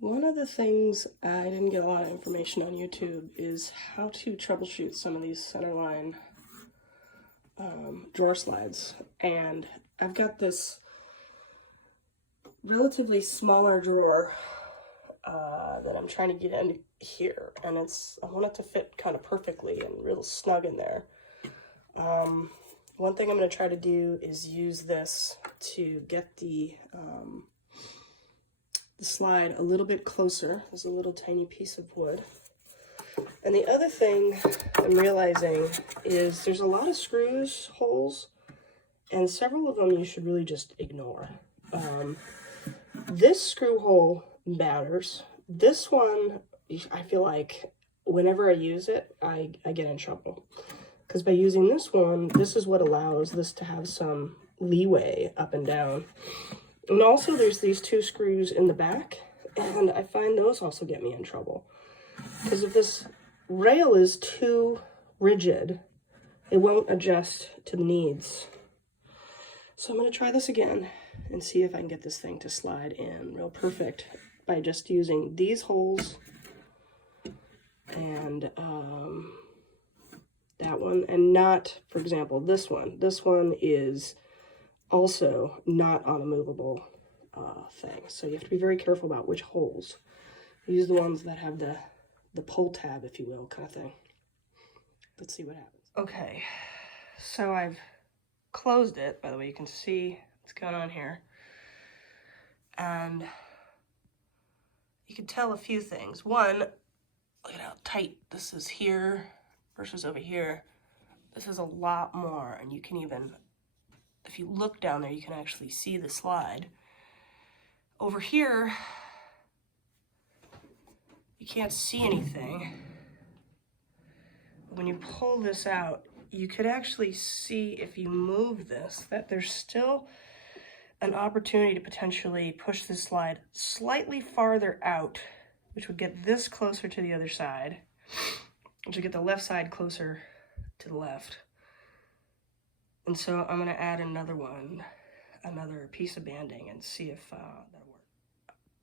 One of the things I didn't get a lot of information on YouTube is how to troubleshoot some of these centerline drawer slides. And I've got this relatively smaller drawer that I'm trying to get in here, and I want it to fit kind of perfectly and real snug in there. One thing I'm going to try to do is use this to get the slide a little bit closer. There's a little tiny piece of wood. And the other thing I'm realizing is there's a lot of screws, holes, and several of them you should really just ignore. This screw hole matters. This one, I feel like whenever I use it, I get in trouble. Because by using this one, this is what allows this to have some leeway up and down. And also there's these two screws in the back, and I find those also get me in trouble. Because if this rail is too rigid, it won't adjust to the needs. So I'm going to try this again and see if I can get this thing to slide in real perfect by just using these holes and that one, and not, for example, this one. This one is also not on a movable thing. So you have to be very careful about which holes. Use the ones that have the pull tab, if you will, kind of thing. Let's see what happens. Okay, so I've closed it. By the way, you can see what's going on here. And you can tell a few things. One, look at how tight this is here versus over here. This is a lot more, and you can even, if you look down there, you can actually see the slide. Over here, you can't see anything. When you pull this out, you could actually see, if you move this, that there's still an opportunity to potentially push this slide slightly farther out, which would get this closer to the other side, which would get the left side closer to the left. And so I'm going to add another piece of banding and see if that'll work.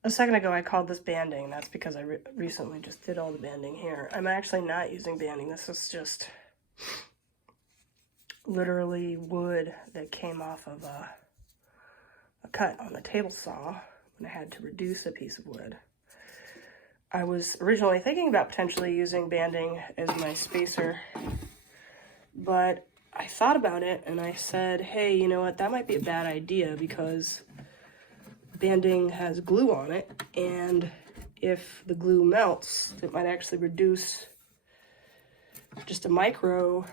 A second ago I called this banding. That's because I recently just did all the banding here. I'm actually not using banding. This is just literally wood that came off of a cut on the table saw when I had to reduce a piece of wood. I was originally thinking about potentially using banding as my spacer, but I thought about it and I said, hey, you know what, that might be a bad idea because banding has glue on it, and if the glue melts, it might actually reduce just a micro,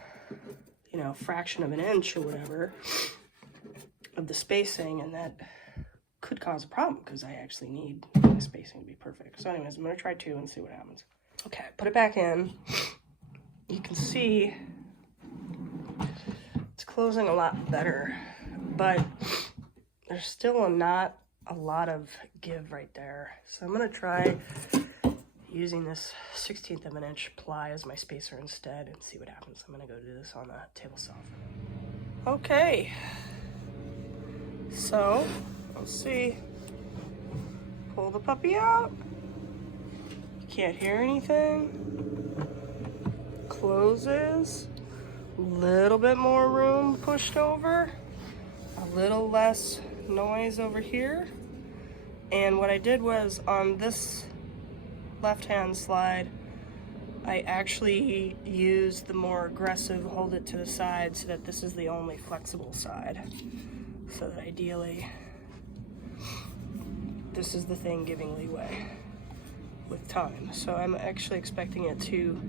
fraction of an inch or whatever of the spacing, and that could cause a problem because I actually need the spacing to be perfect. So anyways, I'm going to try two and see what happens. Okay, put it back in. You can see it's closing a lot better, but there's still not a lot of give right there. So I'm going to try using this 1/16 of an inch ply as my spacer instead and see what happens. I'm going to go do this on a table saw. Okay. So, let's see. Pull the puppy out. You can't hear anything. Closes. A little bit more room pushed over. A little less noise over here. And what I did was on this left-hand slide, I actually used the more aggressive hold it to the side so that this is the only flexible side. So that ideally, this is the thing giving leeway with time. So I'm actually expecting it to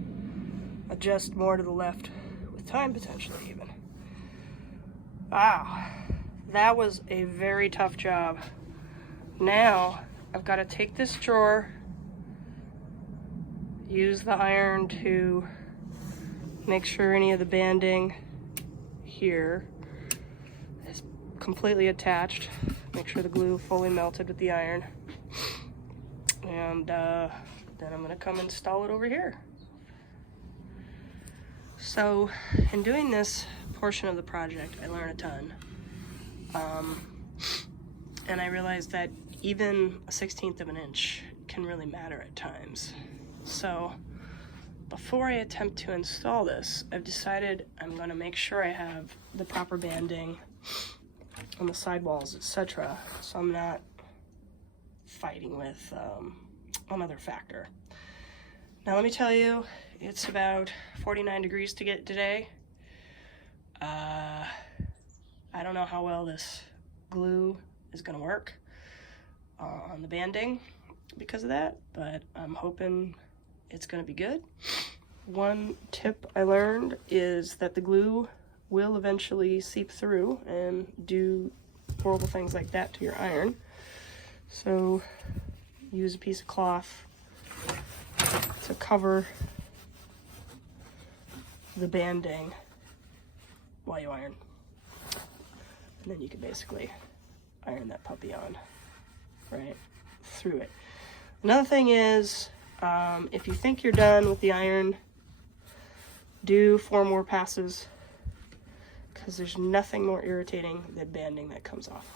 adjust more to the left with time, potentially even. Wow, that was a very tough job. Now, I've got to take this drawer, use the iron to make sure any of the banding here completely attached, make sure the glue fully melted with the iron, and then I'm going to come install it over here. So in doing this portion of the project, I learned a ton, and I realized that even a 1/16 of an inch can really matter at times. So before I attempt to install this, I've decided I'm going to make sure I have the proper banding on the sidewalls, etc., so I'm not fighting with another factor. Now let me tell you, it's about 49 degrees to get today. I don't know how well this glue is going to work on the banding because of that, but I'm hoping it's going to be good. One tip I learned is that the glue will eventually seep through and do horrible things like that to your iron. So use a piece of cloth to cover the banding while you iron. And then you can basically iron that puppy on right through it. Another thing is, if you think you're done with the iron, do 4 more passes, because there's nothing more irritating than banding that comes off.